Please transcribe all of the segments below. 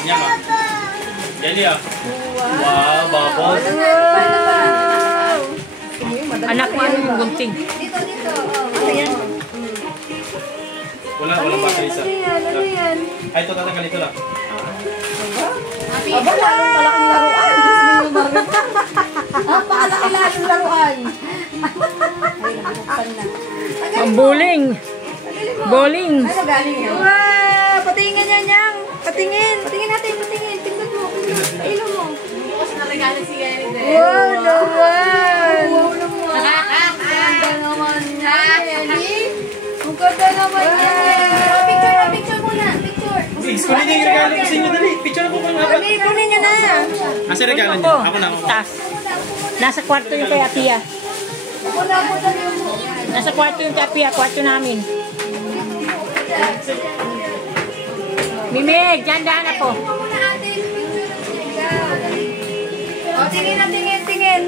Niya ma. Jadi ya. Wow, babos. Anak mo yung gunting. Dito. Ano yan? Wala battery isa. Ano yan? Ay, ito tatanggal ito lang. Aba, lalong malaking laruan. Napakalaki-laking laruan. Ay, nabuksan na. Ang bowling. Bowling. Ano galing yan? Wow! Patingin yan yang. Patingin. Patingin natin, patingin. Tingnan mo. Ilo mo. Bukas na regalo si Gary din. Wow naman! Wow naman! Ang ganda naman yan, Ellie. Ang ganda naman yan. Picture muna. Picture. Kunin niya yung regalo ko sa inyo. Dali, picture na po kang apat. Dali, kunin niya na. Asa regalo niyo? Ako na. Tas. Nasa kwarto yung kay Atia. Nasa kwarto yung kay Atia. Kwarto namin. Mimig, dyan na po. Oh, tingin na, tingin.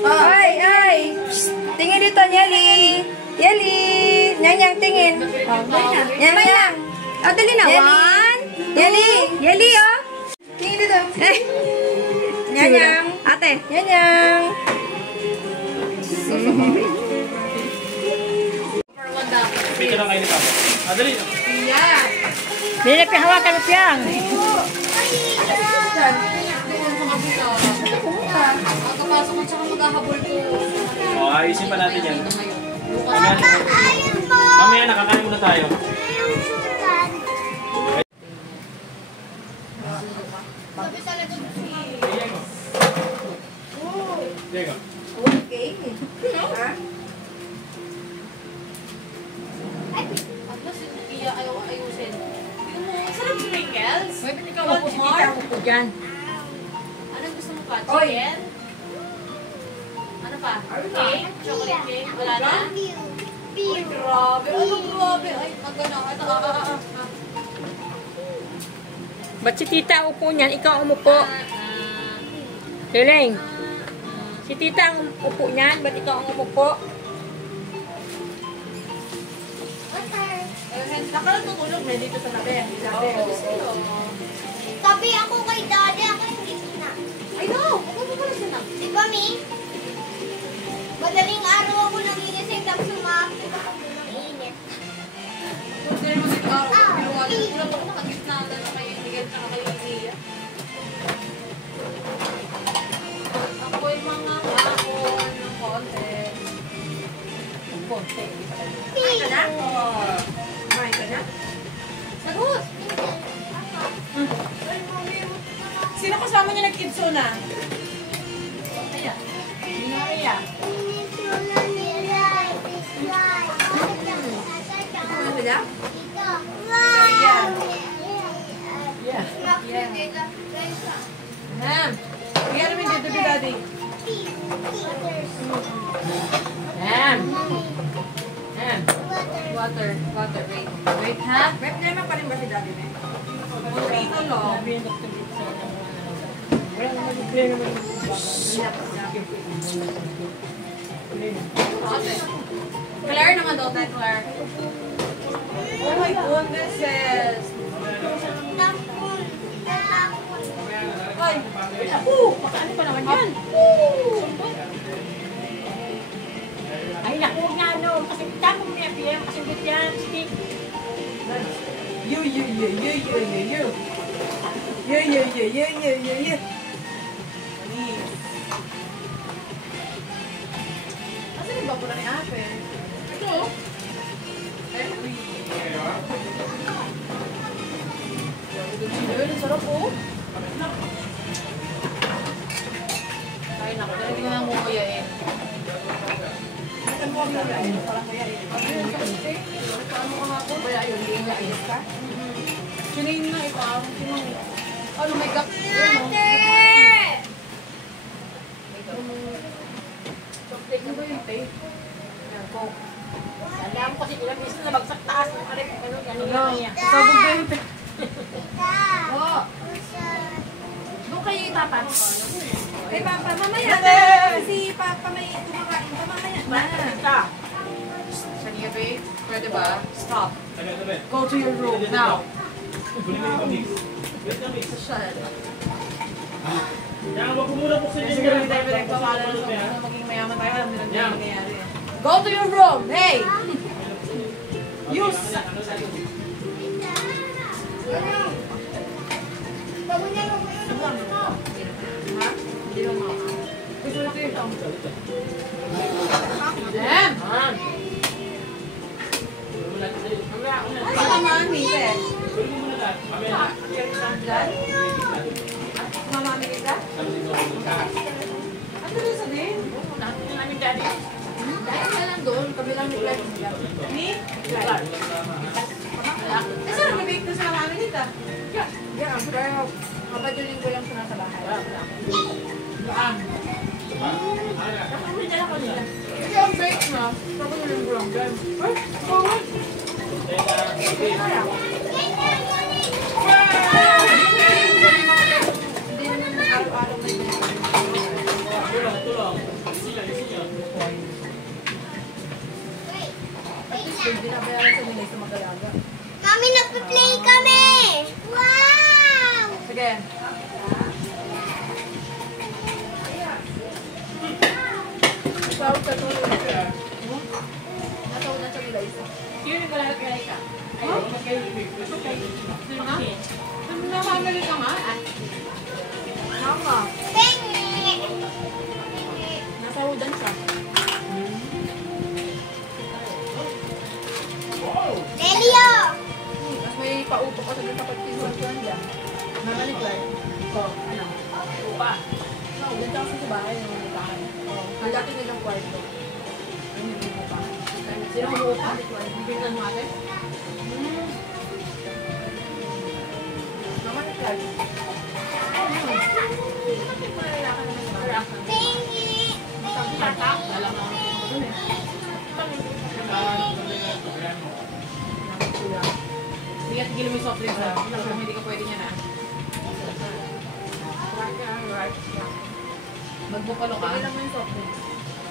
Oh, ay. Tingin dito, Yeli. Nyang, tingin. Oh, Nyang. Oh, dali na. One. Yeli, oh. Tingin dito. Nyang. Ate. Nyang. Picture lang kayo ni Papa. Dali. Yeah. Dili pa hawakan mo piyang. Magkapasok ko tsaka maghahabol ko. Ayusin pa natin yan. Mamaya nakakain muna tayo. Diego. Okay. Ayaw ayusin. Sarap sprinkles. May ba't ikaw upo si tita upo dyan? Anong gusto mo pa? Chicken? Ano pa? Cake? Chocolate cake? Wala na? Ay, grabe. Grabe. Ay, magana. Ba't si tita upo niyan? Ikaw umupo. Lileng. Si tita ang upo niyan. Ba't ikaw ang umupo? Nakalang tutulog na dito sa tabi. Tabi ako kay Daddy, ako hindi sinak. I know! Ako pa pala sinak. Di ba, Mi? Madaling araw ako nanginisip tapos sumapit ako ng init. Hindi naman nag-araw. Piluwalan ko lang ako nakagitna na kayo inigay na kayo iniya. Ako'y mga kahon ng konti. Konti. Kumain ka na? Kumain ka na? Sagot! Sino kasama niya nag-kidso na? Ayan. Sino kaya? Ano sila? Ma'am, bigyan namin dito ni Daddy. Ma'am. Water, wait. Wait, ha? May problema pa rin ba si Daddy, May? Dito lang. Sabi ng Dr. Wala naman yung play naman. Claire naman daw tayo, Claire. Oh my goodness, sis. Ay, Ano pa naman yan? Ay, naku, nga no. Kasi tamo mo niya, PM. Kasi good yan. Stick. You. kasi nagbabula ni Ape. Ito. Ayun, ang sarap po. Ay, naku, hindi ko na mumuyain. Ano ang nalain? Parang kaya yun. Paano ka nga po? Wala yun, hindi nga ayos ka? Sinayin na ito, ano, may gap. Chocolate na ba yung tape? Coke. Alam ko kasi ilang beses na bagsak taas. Ano niya. Sabog ba yung tape? Oo. Doon kayo itapan. Ay, Papa, mamaya. Si Papa may kumakain pa mamaya. Basta. Sa niya, babe. pwede ba? Stop. Tabi, tabi. Go to your room now. Kunin mo yung mix. Wait na mix. Social. Yan, wag ko muna buksan Kasi yung siguro hindi tayo pinagpapala na maging mayaman tayo. Alam nila na nangyayari. Go to your room! Hey! You sa... Ha? Hindi mo mama. Gusto mo ito. Damn! Ano ka mami, eh? Kunin mo muna lahat. Mamaya na. Mama, kita? Sabi dito ako ng taas. Ano rin sabihin? Natin namin daddy. Dahil na lang doon, kabilang ni Clyde. Ni? Clyde. Eh, saan nag-bake na sila mami nita? Yeah, pero kapadulin ko lang sila sa bahay. Baan? Hindi dala ko nila. Kasi ang bake na, kapadulin ko lang dyan. Ay, bawal. Hindi naman araw-araw na yun. Tulong, tulong. Sila, sila. At least, hindi binabayaran sa nila sa mag-alaga. Mami, nagpe-play kami! Wow! Sige. Tawag ka tuloy siya. Natawag na siya nila isa. Sino yung wala kaya ka? Huh? Sino ka? Namamali ka nga? Mama. Pengi! Nasawadan siya. Delio! Tapos may paupo ka sa tapat pinsan ko niya. Mama ni Clyde. Ano? Upa. No, dito kasi sa bahay yung upahan. Ang laki nilang kwarto. Ayun yung upahan. Sino ang upa? Bibigyan mo ate? Mama ni Clyde. Pengi! Tatak. Dala mo. Hindi ka tigil mo yung soft drinks ha. Hindi ka pwede niya na. Magbupalo ka? Tigil lang mo yung soft drinks.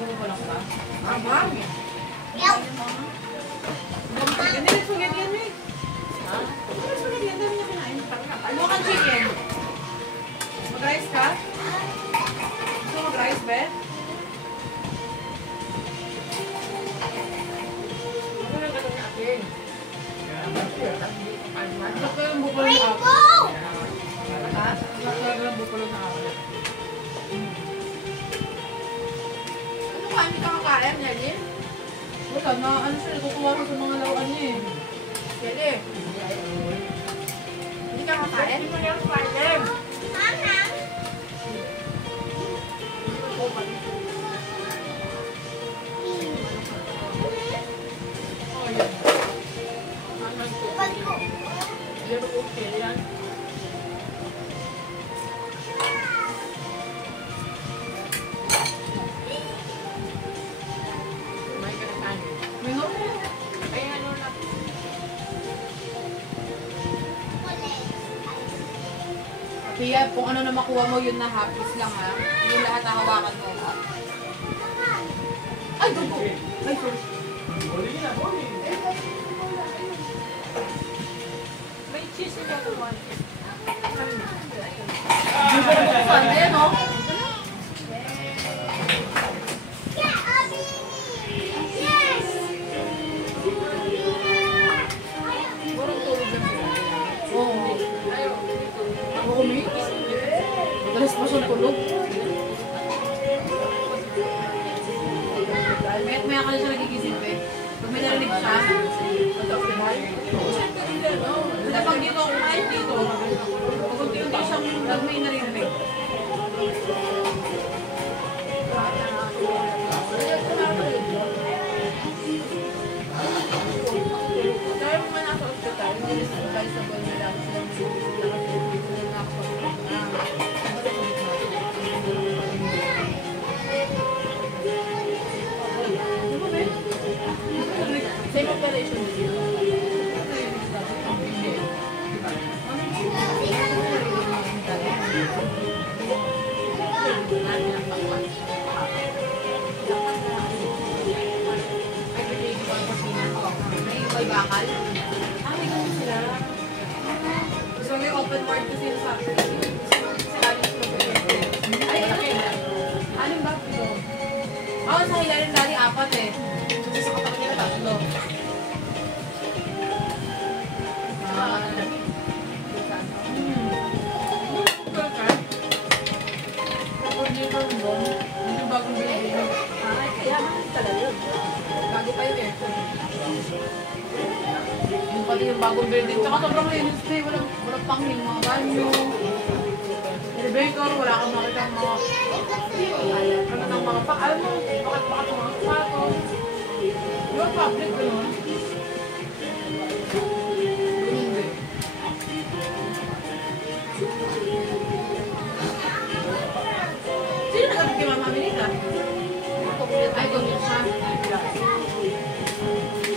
Magbupalo ka? Ma'am! Yaw! Ganda rin spaghetti yan eh. Ha? Spaghetti yan, dami niya kinain. Ano kang chicken? Mag-rice ka? Gusto mo mag-rice, Beth? Ano lang ganun natin? Gusto ko yung bupalo na ako. Rainbow! Ha? Gusto ko yung bupalo na ako. Ano ka? Hindi ka kakain, Nelly? Wala na. Ano siya? Nakukuha ko sa mga laruan niya eh. Nelly? Hindi ka kakain? Hindi mo yung Spider. Mama! Oh, yan. Pag ko. Zero okay yan. May ganun. May no? Ay, ano na. Kaya kung ano na makuha mo, yun na hapis lang ha. Yung lahat na hawakan mo. Ay, dugo! Ay, sorry. Bowling na, bowling. May cheese na ako. Saan? Ayan o. Yeah, Abby! Yes! Parang tulog lang sila. Oo. Oo, may. Madalas pa siyang tulog. Maya-maya ka na siya nagigising, pe. Pag may narinig siya, mag-optimal. Kasi pag dito ako kumain dito, pag unti-unti siyang pag may narinig. Kaya mo nga nasa ospital, hindi rin advisable na lang sila same operation din yun. bakal. May ganun sila. So, may open word kasi sa alis mo. Ay, okay. Anong ba? Oo, sa hilalim dali, 4 eh. Kasi sa katawan nila, 3. Medyo bagong building. Kaya talaga yun. Bago pa yung aircon. Yung pati yung bagong building. Tsaka sobrang linis na eh. Walang pangling mga banyo. Elevator, wala kang makita ang mga ano ng mga alam mo, bakat-bakat ng mga sapatos. Yung public, gano'n. Ganun din. Sino nag-abit kay Mama Aminita? Ay, gumit siya.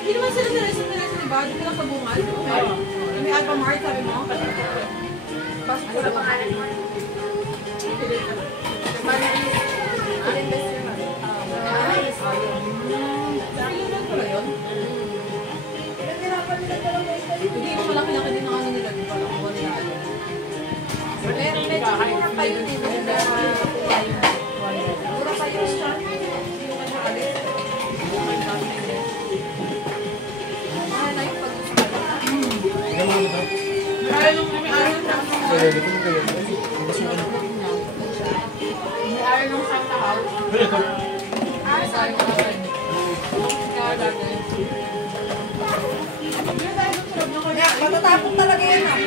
Hindi naman sila nila-nila sa iba. Dito lang sa bungal. May Alpha Mart, sabi mo. Pasok ko na pangalan mo. Ayun pala yun. Hindi ko malaki din ang ano nila. Di ba? Nakuha nila. Meron medyo mura pa yun. Mura pa yun siya. Sino ka siya alis? Mahal na yung pag-usapan. Mahal nung may araw na. May araw nung Santa House. Sabi ko natin. Kaya natin. Matatapon talaga yan ah.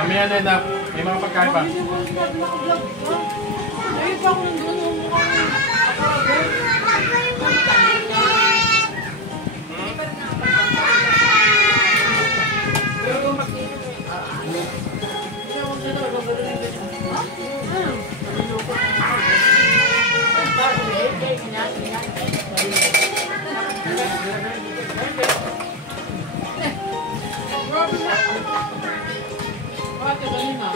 Kami yan na, may mga pagkain pa. Ay, pa ako nandun yung mukhang Bakit ganun na?